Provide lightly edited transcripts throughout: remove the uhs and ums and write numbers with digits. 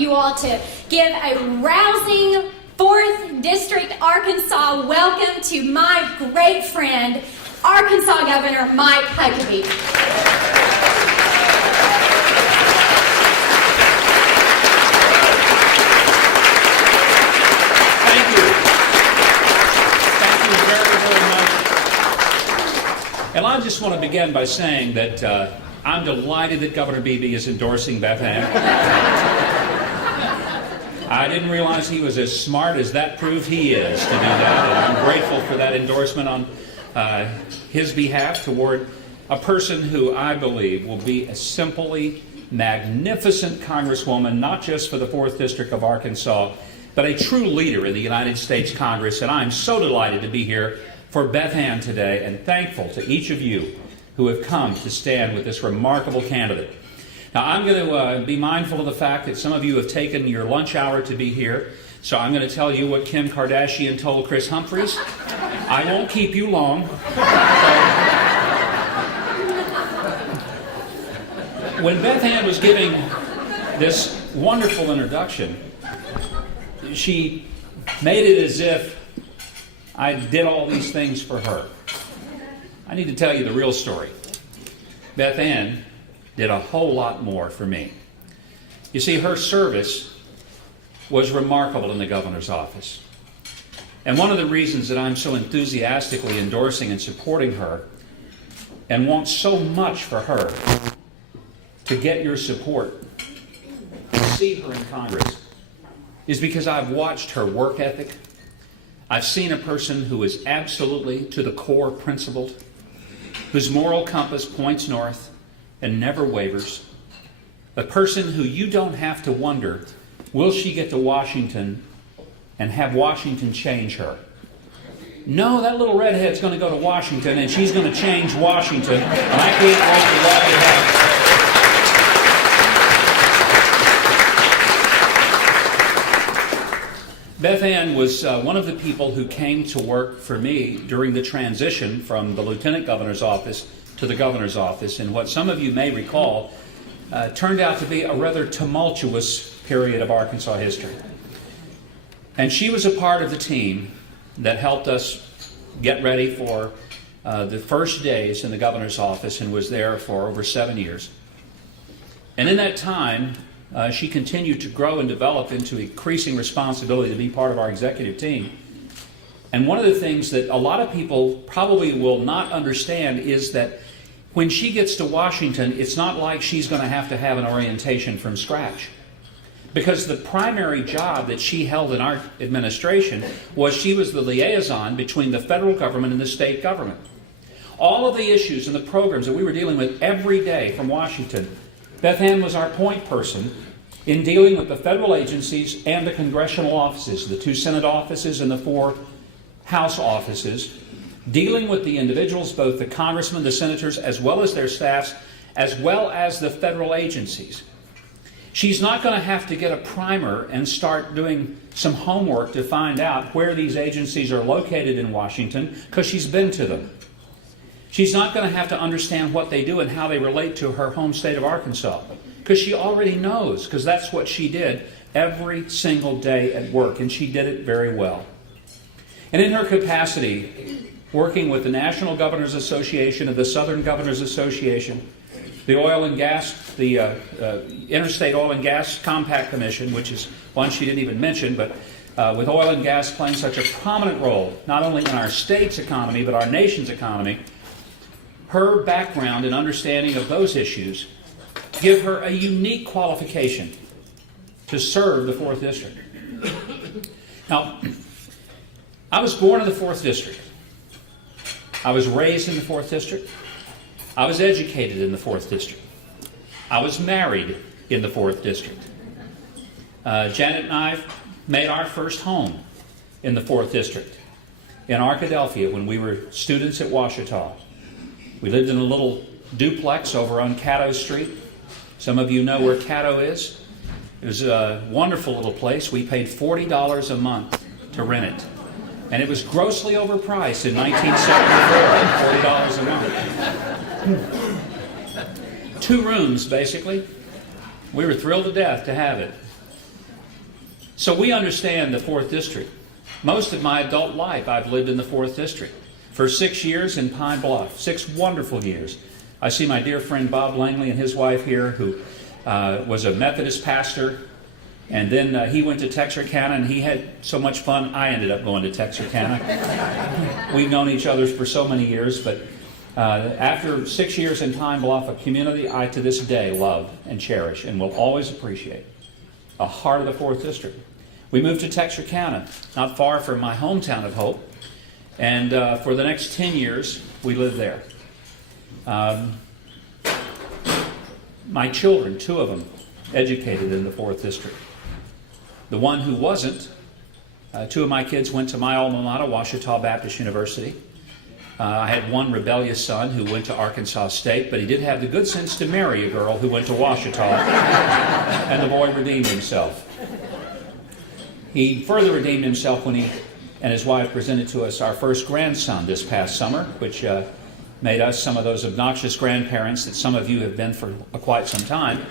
you all to give a rousing 4th District Arkansas welcome to my great friend, Arkansas Governor Mike Huckabee. And I just want to begin by saying that I'm delighted that Governor Beebe is endorsing Beth Ann. I didn't realize he was as smart as that proved he is to do that. And I'm grateful for that endorsement on his behalf toward a person who I believe will be a simply magnificent Congresswoman, not just for the 4th District of Arkansas, but a true leader in the United States Congress. And I'm so delighted to be here for Beth Ann today, and thankful to each of you who have come to stand with this remarkable candidate. Now, I'm going to be mindful of the fact that some of you have taken your lunch hour to be here, so I'm going to tell you what Kim Kardashian told Chris Humphries. I won't keep you long. When Beth Ann was giving this wonderful introduction, she made it as if I did all these things for her. I need to tell you the real story. Beth Ann did a whole lot more for me. You see, her service was remarkable in the governor's office. And one of the reasons that I'm so enthusiastically endorsing and supporting her and want so much for her to get your support, to see her in Congress, is because I've watched her work ethic. I've seen a person who is absolutely to the core principled, whose moral compass points north and never wavers, a person who you don't have to wonder, will she get to Washington and have Washington change her? No, that little redhead's going to go to Washington and she's going to change Washington, and I can't wait to let it happen. Beth Ann was one of the people who came to work for me during the transition from the Lieutenant Governor's office to the Governor's office, and what some of you may recall turned out to be a rather tumultuous period of Arkansas history. And she was a part of the team that helped us get ready for the first days in the Governor's office, and was there for over 7 years. And in that time, she continued to grow and develop into increasing responsibility to be part of our executive team. And one of the things that a lot of people probably will not understand is that when she gets to Washington, it's not like she's going to have an orientation from scratch. Because the primary job that she held in our administration was she was the liaison between the federal government and the state government. All of the issues and the programs that we were dealing with every day from Washington, Beth Ann was our point person in dealing with the federal agencies and the congressional offices, the 2 Senate offices and the 4 House offices, dealing with the individuals, both the congressmen, the senators, as well as their staffs, as well as the federal agencies. She's not going to have to get a primer and start doing some homework to find out where these agencies are located in Washington, because she's been to them. She's not going to have to understand what they do and how they relate to her home state of Arkansas, because she already knows, because that's what she did every single day at work, and she did it very well. And in her capacity, working with the National Governors Association and the Southern Governors Association, the Oil and Gas, the Interstate Oil and Gas Compact Commission, which is one she didn't even mention, but with oil and gas playing such a prominent role, not only in our state's economy, but our nation's economy, her background and understanding of those issues give her a unique qualification to serve the 4th District. Now, I was born in the 4th District. I was raised in the 4th District. I was educated in the 4th District. I was married in the 4th District. Janet and I made our first home in the 4th District, in Arkadelphia, when we were students at Ouachita. We lived in a little duplex over on Caddo Street. Some of you know where Caddo is. It was a wonderful little place. We paid $40 a month to rent it. And it was grossly overpriced in 1974 at $40 a month. 2 rooms, basically. We were thrilled to death to have it. So we understand the 4th District. Most of my adult life I've lived in the 4th District. For 6 years in Pine Bluff, 6 wonderful years. I see my dear friend Bob Langley and his wife here, who was a Methodist pastor, and then he went to Texarkana, and he had so much fun, I ended up going to Texarkana. We've known each other for so many years, but after 6 years in Pine Bluff, a community I to this day love and cherish and will always appreciate, a heart of the 4th District. We moved to Texarkana, not far from my hometown of Hope, and for the next 10 years, we lived there. My children, 2 of them, educated in the 4th District. The one who wasn't, 2 of my kids went to my alma mater, Ouachita Baptist University. I had one rebellious son who went to Arkansas State, but he did have the good sense to marry a girl who went to Ouachita, and the boy redeemed himself. He further redeemed himself when he and his wife presented to us our first grandson this past summer, which made us some of those obnoxious grandparents that some of you have been for quite some time.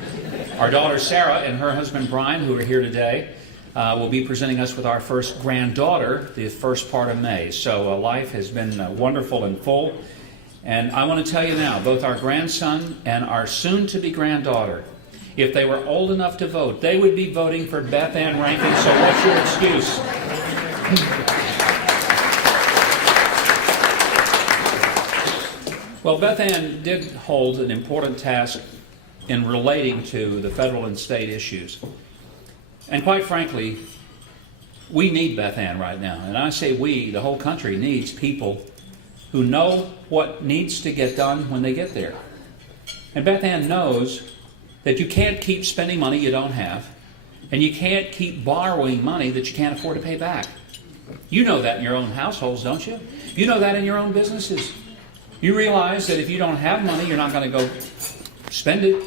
Our daughter Sarah and her husband Brian, who are here today, will be presenting us with our first granddaughter the first part of May. So life has been wonderful and full. And I want to tell you now, both our grandson and our soon-to-be granddaughter, if they were old enough to vote, they would be voting for Beth Ann Rankin. So what's your excuse? Well, Beth Ann did hold an important task in relating to the federal and state issues. And quite frankly, we need Beth Ann right now. And I say we, the whole country needs people who know what needs to get done when they get there. And Beth Ann knows that you can't keep spending money you don't have, and you can't keep borrowing money that you can't afford to pay back. You know that in your own households, don't you? You know that in your own businesses. You realize that if you don't have money, you're not going to go spend it.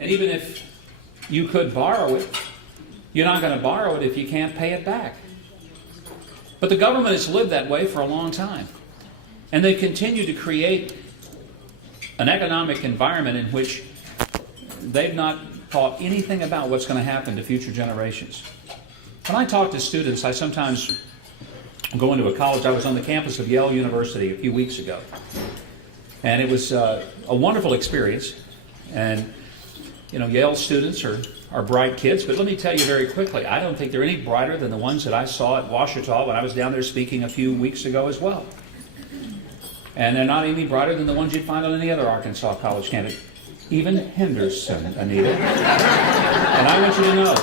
And even if you could borrow it, you're not going to borrow it if you can't pay it back. But the government has lived that way for a long time. And they continue to create an economic environment in which they've not thought anything about what's going to happen to future generations. When I talk to students, I sometimes go into a college. I was on the campus of Yale University a few weeks ago. And it was a wonderful experience. And, you know, Yale students are bright kids, but let me tell you very quickly, I don't think they're any brighter than the ones that I saw at Ouachita when I was down there speaking a few weeks ago as well. And they're not any brighter than the ones you'd find on any other Arkansas college campus. Even Henderson, Anita. And I want you to know,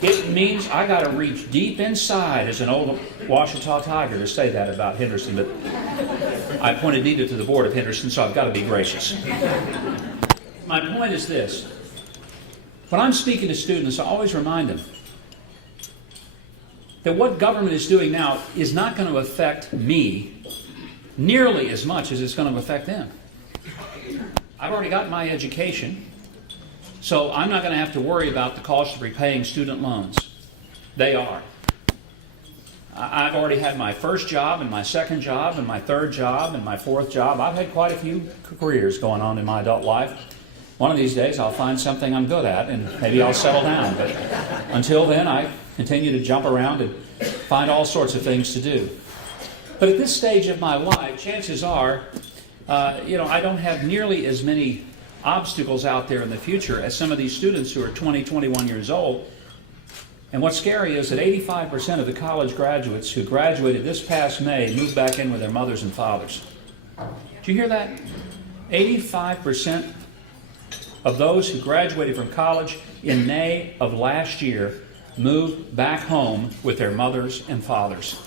it means I got to reach deep inside as an old Ouachita Tiger to say that about Henderson, but I appointed Anita to the board of Henderson, so I've got to be gracious. My point is this. When I'm speaking to students, I always remind them that what government is doing now is not going to affect me nearly as much as it's going to affect them. I've already got my education, so I'm not going to have to worry about the cost of repaying student loans. They are. I've already had my first job and my second job and my third job and my fourth job. I've had quite a few careers going on in my adult life. One of these days I'll find something I'm good at and maybe I'll settle down. But until then, I continue to jump around and find all sorts of things to do. But at this stage of my life, chances are, I don't have nearly as many obstacles out there in the future as some of these students who are 20, 21 years old. And what's scary is that 85% of the college graduates who graduated this past May moved back in with their mothers and fathers. Did you hear that? 85% of those who graduated from college in May of last year moved back home with their mothers and fathers.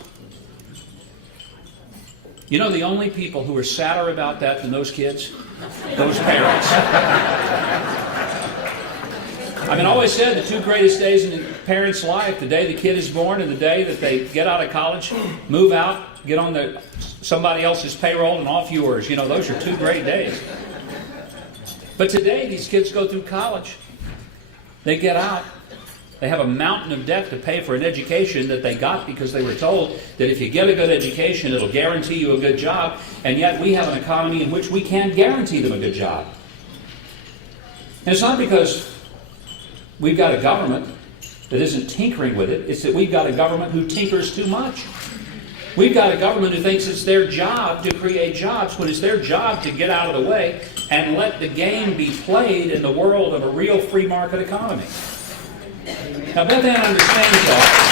You know the only people who are sadder about that than those kids? Those parents. I mean, I always said the two greatest days in a parent's life, the day the kid is born and the day that they get out of college, move out, get on somebody else's payroll and off yours. You know, those are two great days. But today, these kids go through college. They get out. They have a mountain of debt to pay for an education that they got because they were told that if you get a good education, it'll guarantee you a good job. And yet we have an economy in which we can't guarantee them a good job. And it's not because we've got a government that isn't tinkering with it. It's that we've got a government who tinkers too much. We've got a government who thinks it's their job to create jobs when it's their job to get out of the way and let the game be played in the world of a real free market economy. Now, Beth Ann understands that.